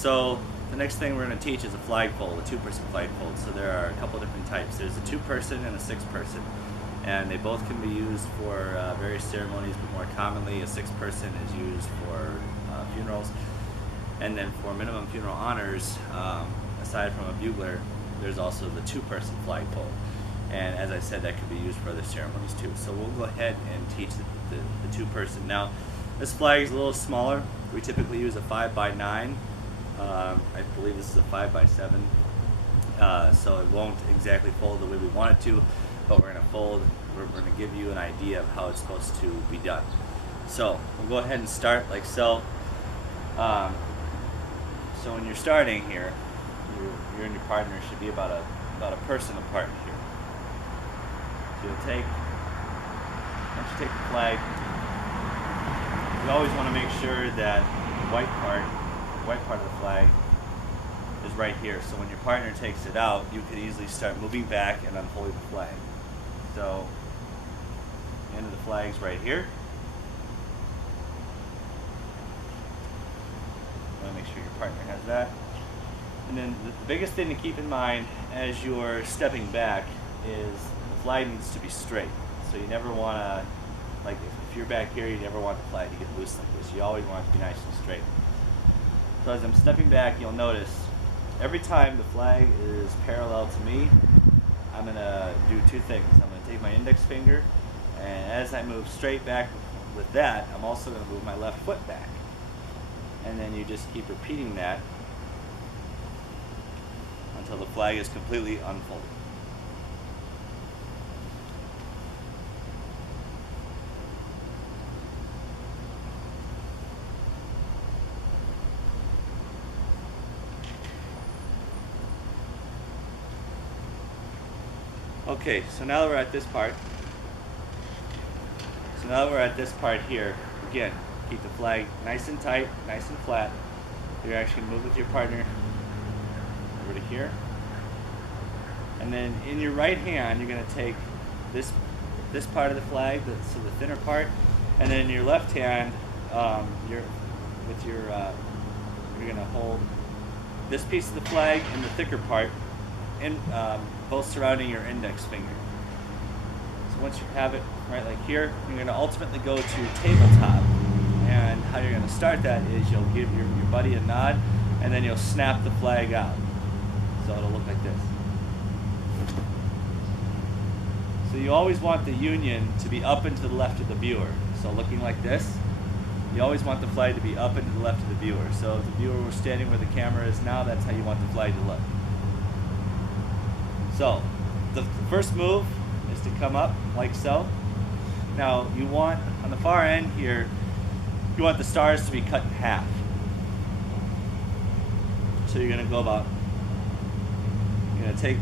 So the next thing we're going to teach is a flagpole, a two-person flagpole. So there are a couple different types. There's a two-person and a six-person, and they both can be used for various ceremonies, but more commonly a six-person is used for funerals. And then for minimum funeral honors, aside from a bugler, there's also the two-person flagpole. And as I said, that could be used for other ceremonies too. So we'll go ahead and teach the two-person. Now, this flag is a little smaller. We typically use a 5x9. I believe this is a 5x7. So it won't exactly fold the way we want it to, but we're going to give you an idea of how it's supposed to be done. So we'll go ahead and start like so. So when you're starting here, you and your partner should be about a person apart here. So you'll take, once you take the flag, you always want to make sure that the white part of the flag is right here. So when your partner takes it out, you can easily start moving back and unholding the flag. So the end of the flag is right here. Make sure your partner has that. And then the biggest thing to keep in mind as you're stepping back is the flag needs to be straight. So you never want to, like if you're back here, you never want the flag to get loose like this. You always want it to be nice and straight. So as I'm stepping back, you'll notice every time the flag is parallel to me, I'm going to do two things. I'm going to take my index finger, and as I move straight back with that, I'm also going to move my left foot back. And then you just keep repeating that until the flag is completely unfolded. Okay, so now that we're at this part, here, again, keep the flag nice and tight, nice and flat. You're actually going to move with your partner over to here. And then in your right hand, you're going to take this part of the flag, so the thinner part, and then in your left hand, you're going to hold this piece of the flag and the thicker part, both surrounding your index finger. So once you have it right like here, you're going to ultimately go to tabletop. And how you're going to start that is you'll give your buddy a nod, and then you'll snap the flag out. So it'll look like this. So you always want the union to be up and to the left of the viewer. So looking like this, you always want the flag to be up and to the left of the viewer. So if the viewer was standing where the camera is now, that's how you want the flag to look. So the first move is to come up like so. Now you want, on the far end here, you want the stars to be cut in half. So you're going to go about, you're going to take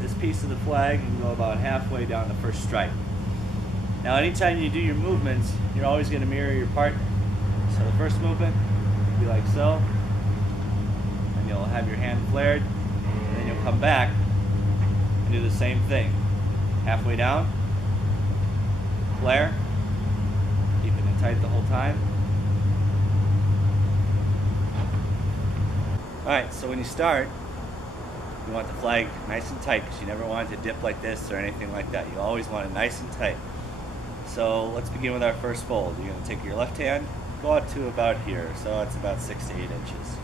this piece of the flag and go about halfway down the first stripe. Now anytime you do your movements, you're always going to mirror your partner. So the first movement will be like so, and you'll have your hand flared, and then you'll come back and do the same thing. Halfway down, flare, keeping it tight the whole time. Alright, so when you start, you want the flag nice and tight because you never want it to dip like this or anything like that. You always want it nice and tight. So let's begin with our first fold. You're going to take your left hand, go out to about here, so it's about 6 to 8 inches.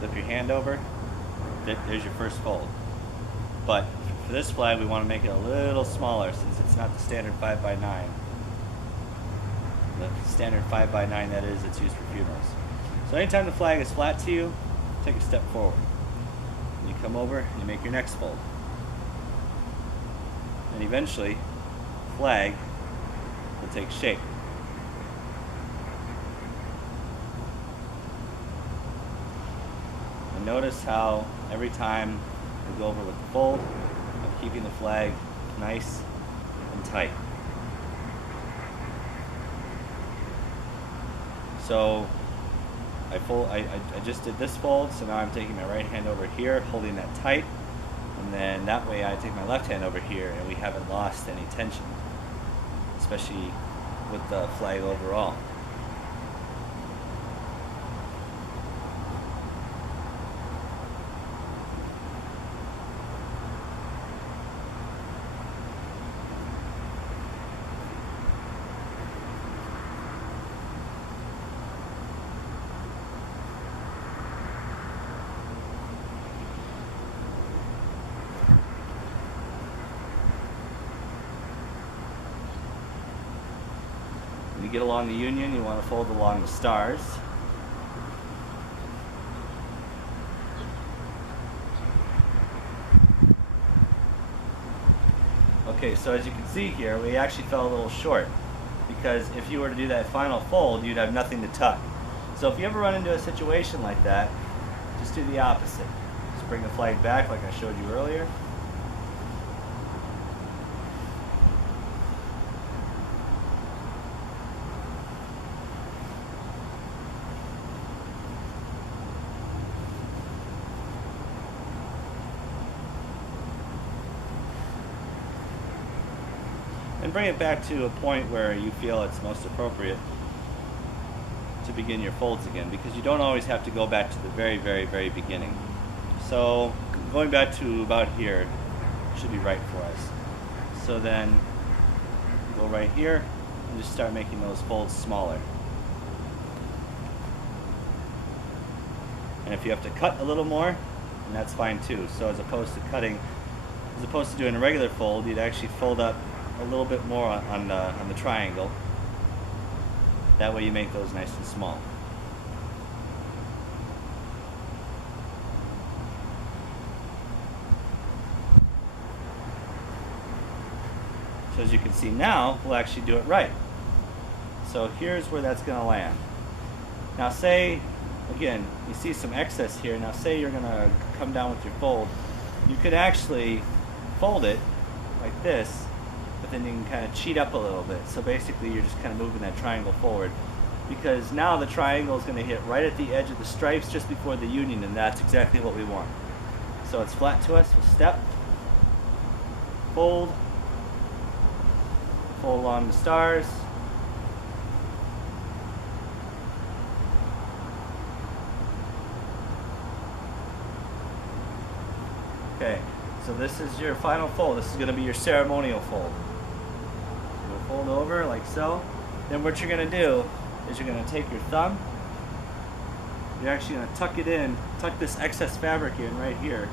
Flip your hand over, there's your first fold. But for this flag, we want to make it a little smaller since it's not the standard 5x9. The standard 5x9 that is, it's used for funerals. So anytime the flag is flat to you, take a step forward. And you come over and you make your next fold. And eventually, the flag will take shape. And notice how every time we go over with the fold, I'm keeping the flag nice and tight. So I just did this fold, so now I'm taking my right hand over here, holding that tight, and then that way I take my left hand over here and we haven't lost any tension, especially with the flag overall. get along the union, you want to fold along the stars. Okay, so as you can see here, we actually fell a little short, because if you were to do that final fold, you'd have nothing to tuck. So if you ever run into a situation like that, just do the opposite. Just bring the flag back like I showed you earlier. And bring it back to a point where you feel it's most appropriate to begin your folds again, because you don't always have to go back to the very beginning. So going back to about here should be right for us. So then go right here and just start making those folds smaller. And if you have to cut a little more, then that's fine too. So as opposed to doing a regular fold, you'd actually fold up a little bit more on the triangle. That way you make those nice and small. So as you can see now, we'll actually do it right. So here's where that's going to land. Now say, again, you see some excess here. Now say you're going to come down with your fold. You could actually fold it like this, but then you can kind of cheat up a little bit. So basically you're just kind of moving that triangle forward, because now the triangle is going to hit right at the edge of the stripes just before the union, and that's exactly what we want. So it's flat to us. We'll step, fold, fold along the stars, okay, so this is your final fold. This is going to be your ceremonial fold. Fold over like so. Then what you're going to do is you're going to take your thumb, you're actually going to tuck it in, tuck this excess fabric in right here,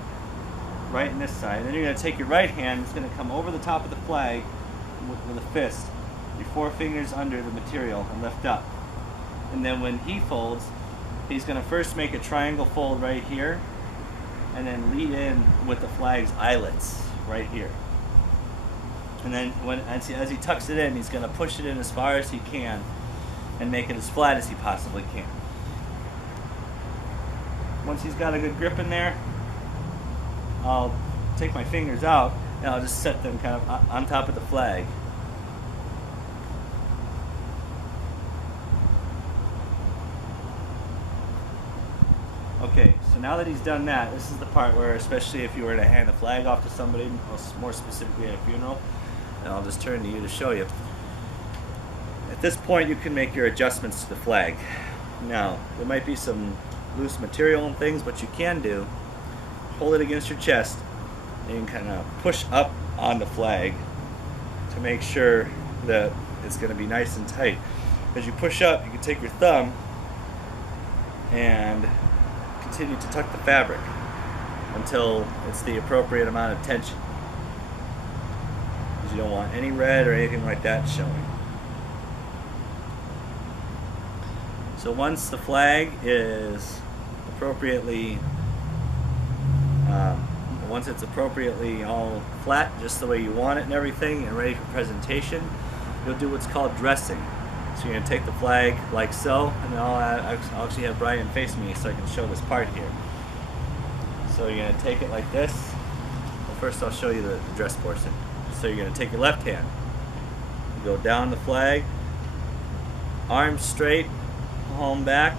right in this side. Then you're going to take your right hand, it's going to come over the top of the flag with a fist, your forefingers under the material, and lift up. And then when he folds, he's going to first make a triangle fold right here, and then lead in with the flag's eyelets right here. And then as he tucks it in, he's going to push it in as far as he can and make it as flat as he possibly can. Once he's got a good grip in there, I'll take my fingers out and I'll just set them kind of on top of the flag. Okay, so now that he's done that, this is the part where, especially if you were to hand the flag off to somebody, more specifically at a funeral, and I'll just turn to you to show you. At this point, you can make your adjustments to the flag. Now, there might be some loose material and things, but you can do, hold it against your chest, and you can kind of push up on the flag to make sure that it's going to be nice and tight. As you push up, you can take your thumb and continue to tuck the fabric until it's the appropriate amount of tension, because you don't want any red or anything like that showing. So once the flag is appropriately once it's appropriately all flat, just the way you want it and everything, and ready for presentation, you'll do what's called dressing. So you're going to take the flag like so, and then I'll actually have Brian face me so I can show this part here. So you're going to take it like this. Well, first I'll show you the dress portion. So you're going to take your left hand, you go down the flag, arms straight, palm back,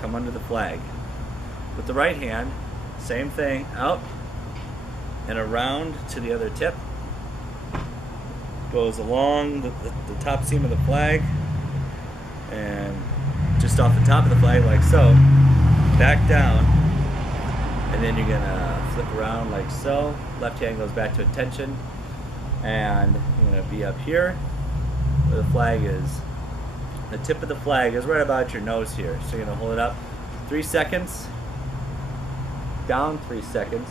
come under the flag. With the right hand, same thing, out and around to the other tip. Goes along the top seam of the flag and just off the top of the flag like so, back down, and then you're gonna flip around like so. Left hand goes back to attention, and you're gonna be up here where the flag is. The tip of the flag is right about your nose here, so you're gonna hold it up 3 seconds, down 3 seconds,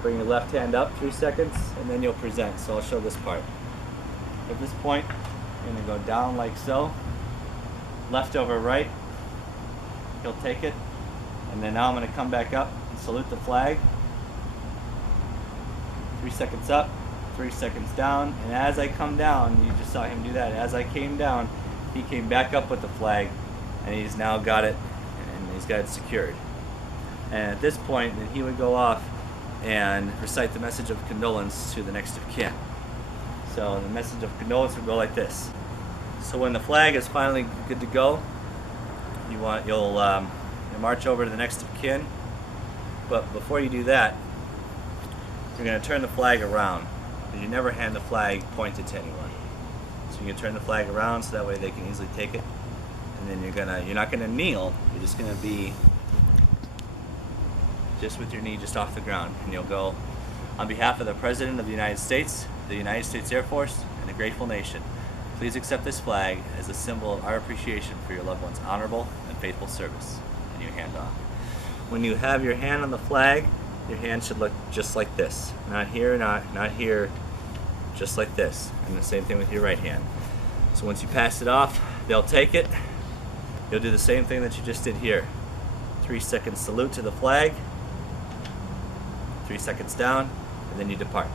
bring your left hand up 3 seconds, and then you'll present. So I'll show this part. At this point, You're going to go down like so, left over right. He'll take it, and then now I'm going to come back up and salute the flag. 3 seconds up, 3 seconds down, and as I come down, you just saw him do that. As I came down, he came back up with the flag, and he's now got it, and he's got it secured. And at this point, then he would go off and recite the message of condolence to the next of kin. So the message of condolence would go like this. So when the flag is finally good to go, you'll march over to the next of kin. But before you do that, you're going to turn the flag around. You never hand the flag pointed to anyone. So you can turn the flag around so that way they can easily take it. And then you're not gonna kneel. You're just gonna be just with your knee just off the ground, and you'll go, on behalf of the President of the United States Air Force, and the grateful nation, please accept this flag as a symbol of our appreciation for your loved one's honorable and faithful service. And you hand off. When you have your hand on the flag, your hand should look just like this. Not here, not here, just like this. And the same thing with your right hand. So once you pass it off, they'll take it. You'll do the same thing that you just did here. 3 seconds salute to the flag, 3 seconds down, and then you depart.